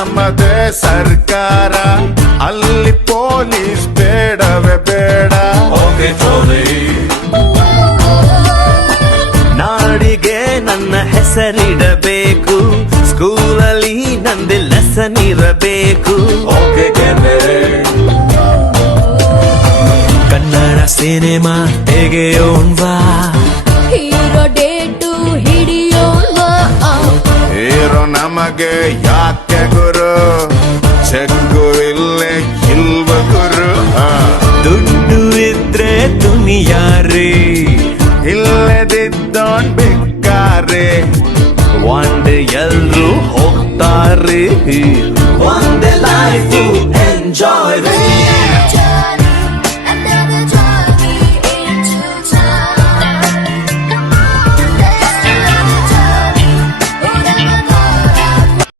ನಮ್ಮದೇ ಸರ್ಕಾರ, ಅಲ್ಲಿ ಪೊಲೀಸ್ ಬೇಡವೇ ಬೇಡ. ನಾಡಿಗೆ ನನ್ನ ಹೆಸರಿಡಬೇಕು, ಸ್ಕೂಲಲ್ಲಿ ನಂದೆ ಲೆಸನ್ ಇರಬೇಕು. ಕನ್ನಡ ಸಿನಿಮಾ ತೆಗೆಯೋಣ್ವಾ, ಹೀರೋ ಡೇಟು ಹಿಡಿಯೋಣ್ವಾ. ಹೀರೋ ನಮಗೆ ಯಾಕೆ ಗುರು, ಚೆಕ್ಕು ಇಲ್ಲೇ ಇಲ್ವ ಗುರು. ದುಡ್ಡು ಇದ್ರೆ ದುನಿಯಾರಿ, ಇಲ್ಲದಿದ್ದೋನ್ ಬೇಕಾರೆ. ಒಂದೇ ಎಲ್ರು ಹೋಗ್ತಾರೆ, ಒಂದೇ ಲೈಫ್ ಎಂಜಾಯ್.